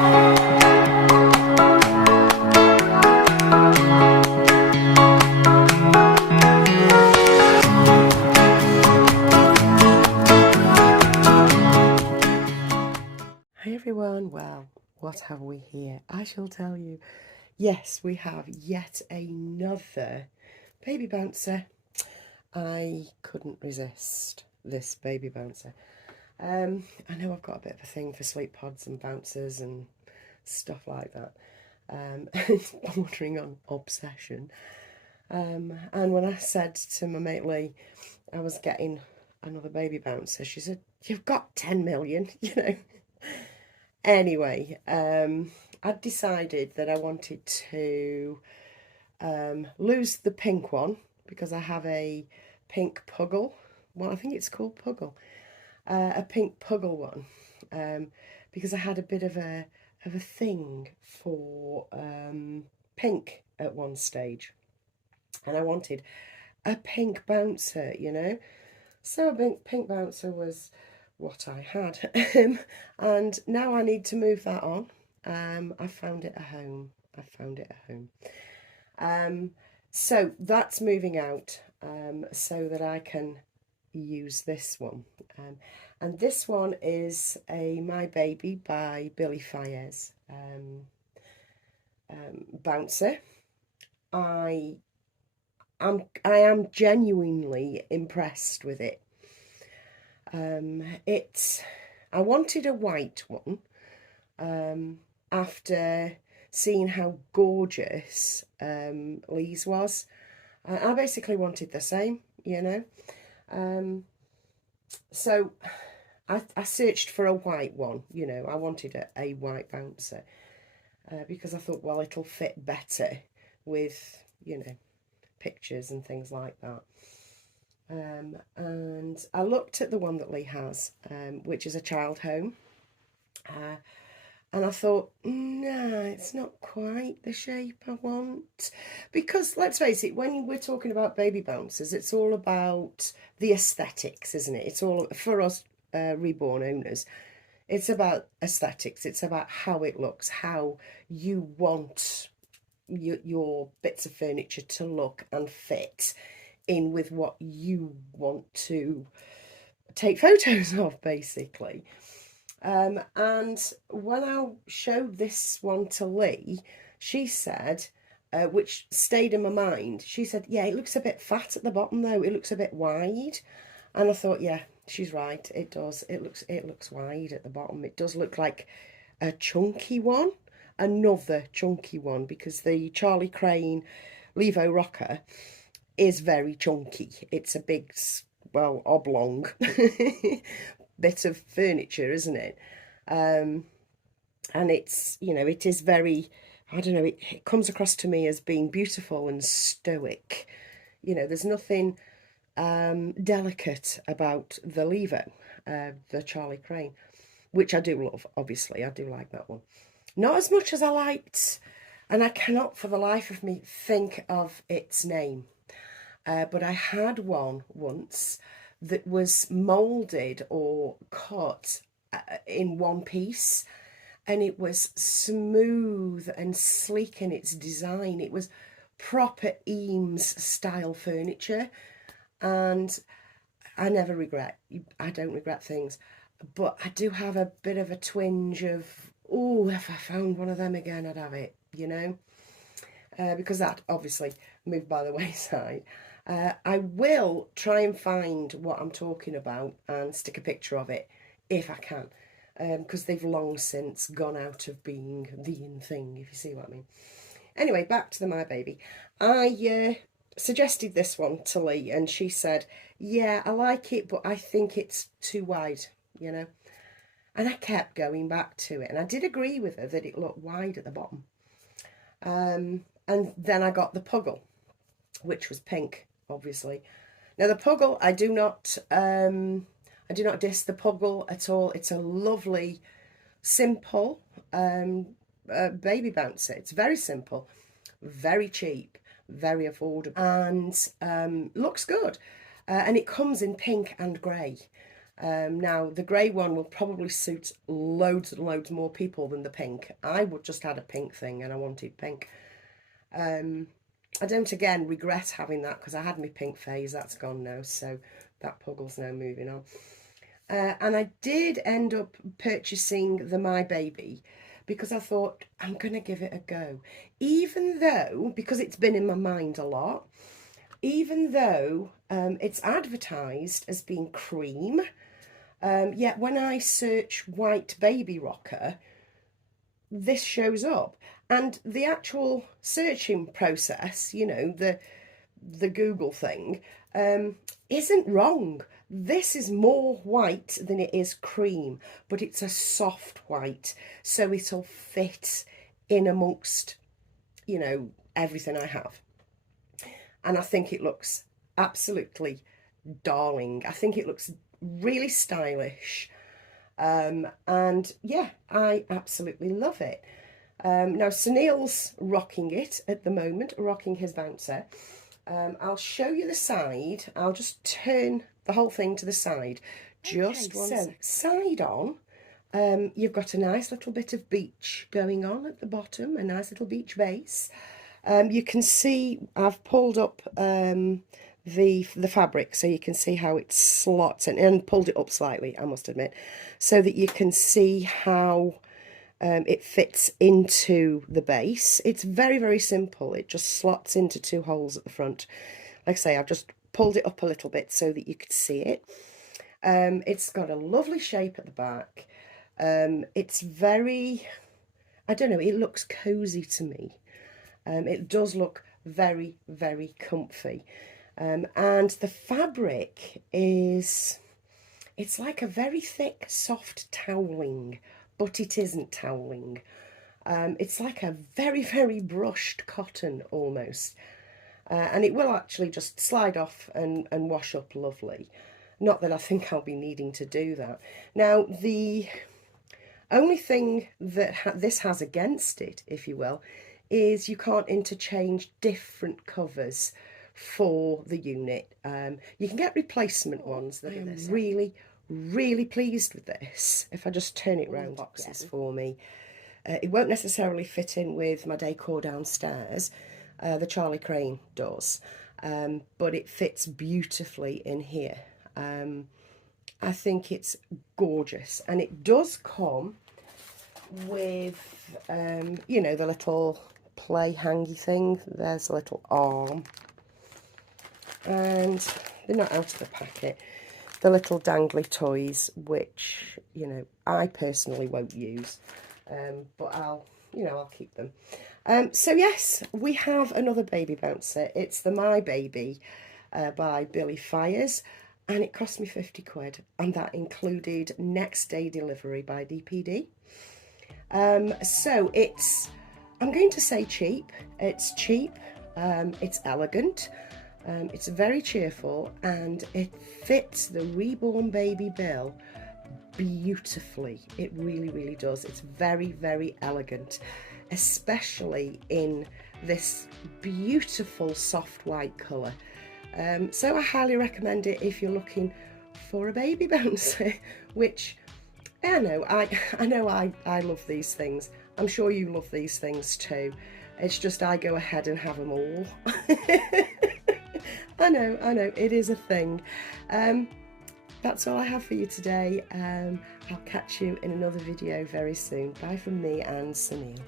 Hi everyone, well, what have we here? I shall tell you. Yes, we have yet another baby bouncer. I couldn't resist this baby bouncer. I know I've got a bit of a thing for sleep pods and bouncers and stuff like that. It's bordering on obsession. And when I said to my mate Lee I was getting another baby bouncer, she said, "You've got 10 million, you know." Anyway, I decided that I wanted to lose the pink one because I have a pink puggle. Well, I think it's called puggle. A pink puggle one, because I had a bit of a thing for pink at one stage, and I wanted a pink bouncer, you know. So a pink bouncer was what I had, and now I need to move that on. I found it a home. I found it a home. So that's moving out, so that I can use this one. And this one is a My Baby by Billie Faiers bouncer. I am genuinely impressed with it. I wanted a white one after seeing how gorgeous Lee's was. I basically wanted the same, you know. So I searched for a white one, you know. I wanted a white bouncer because I thought, well, it'll fit better with, you know, pictures and things like that. And I looked at the one that Lee has, which is a child home, and I thought, no, it's not quite the shape I want. Because let's face it, when we're talking about baby bouncers, it's all about the aesthetics, isn't it? It's all, for us reborn owners, it's about aesthetics. It's about how it looks, how you want your bits of furniture to look and fit in with what you want to take photos of, basically. And when I showed this one to Lee, she said, which stayed in my mind, she said, yeah, it looks a bit fat at the bottom though, it looks a bit wide. And I thought, yeah, she's right, it does, it looks wide at the bottom. It does look like a chunky one, another chunky one, because the Charlie Crane Levo rocker is very chunky. It's a big, well, oblong bit of furniture, isn't it? And it's, you know, it is very, I don't know, it comes across to me as being beautiful and stoic. You know, there's nothing delicate about the Levo, the Charlie Crane, which I do love, obviously. I do like that one. Not as much as I liked, and I cannot for the life of me think of its name. But I had one once that was moulded or cut in one piece, and it was smooth and sleek in its design. It was proper Eames style furniture, and I never regret. I don't regret things, but I do have a bit of a twinge of, oh, if I found one of them again, I'd have it, you know, because that obviously moved by the wayside. I will try and find what I'm talking about and stick a picture of it if I can, because they've long since gone out of being the in thing, if you see what I mean. Anyway, back to the My Baby. I suggested this one to Lee, and she said, yeah, I like it, but I think it's too wide, you know. And I kept going back to it, and I did agree with her that it looked wide at the bottom. And then I got the Puggle, which was pink, obviously. Now the Puggle, I do not diss the Puggle at all. It's a lovely, simple baby bouncer. It's very simple, very cheap, very affordable, and looks good. And it comes in pink and grey. Now, the grey one will probably suit loads and loads more people than the pink. I would just had a pink thing and I wanted pink. I don't, again, regret having that because I had my pink phase. That's gone now, so that puggle's now moving on. And I did end up purchasing the My Baby because I thought I'm going to give it a go. Even though, because it's been in my mind a lot, even though it's advertised as being cream, yet when I search white baby rocker, this shows up. And the actual searching process, you know, the Google thing, isn't wrong. This is more white than it is cream, but it's a soft white, so it'll fit in amongst, you know, everything I have. And I think it looks absolutely darling. I think it looks really stylish. And yeah, I absolutely love it. Now, Sunil's rocking it at the moment, rocking his bouncer. I'll show you the side. I'll just turn the whole thing to the side. Just okay, so side on, you've got a nice little bit of beach going on at the bottom, a nice little beach base. You can see I've pulled up the fabric so you can see how it slots in, and pulled it up slightly, I must admit, so that you can see how it fits into the base. It's very, very simple. It just slots into 2 holes at the front. Like I say, I've just pulled it up a little bit so that you could see it. It's got a lovely shape at the back. It's very, I don't know, it looks cozy to me. It does look very, very comfy. And the fabric is, it's like a very thick, soft toweling, but it isn't toweling. It's like a very, very brushed cotton almost. And it will actually just slide off and wash up lovely. Not that I think I'll be needing to do that. Now, the only thing that this has against it, if you will, is you can't interchange different covers for the unit. You can get replacement ones that are really pleased with this. If I just turn it round boxes for me, it won't necessarily fit in with my decor downstairs. The Charlie Crane does, but it fits beautifully in here. I think it's gorgeous, and it does come with you know, the little play hangy thing. There's a little arm, and they're not out of the packet. The little dangly toys, which, you know, I personally won't use, but I'll keep them. So yes, we have another baby bouncer. It's the My Baby by Billie Faiers, and it cost me 50 quid, and that included next day delivery by DPD. So it's, I'm going to say cheap. It's cheap, it's elegant. It's very cheerful, and it fits the reborn baby bill beautifully. It really, really does. It's very, very elegant, especially in this beautiful soft white colour. So I highly recommend it if you're looking for a baby bouncer, which I know I love these things. I'm sure you love these things too. It's just I go ahead and have them all. I know, it is a thing. That's all I have for you today. I'll catch you in another video very soon. Bye from me and Sunil.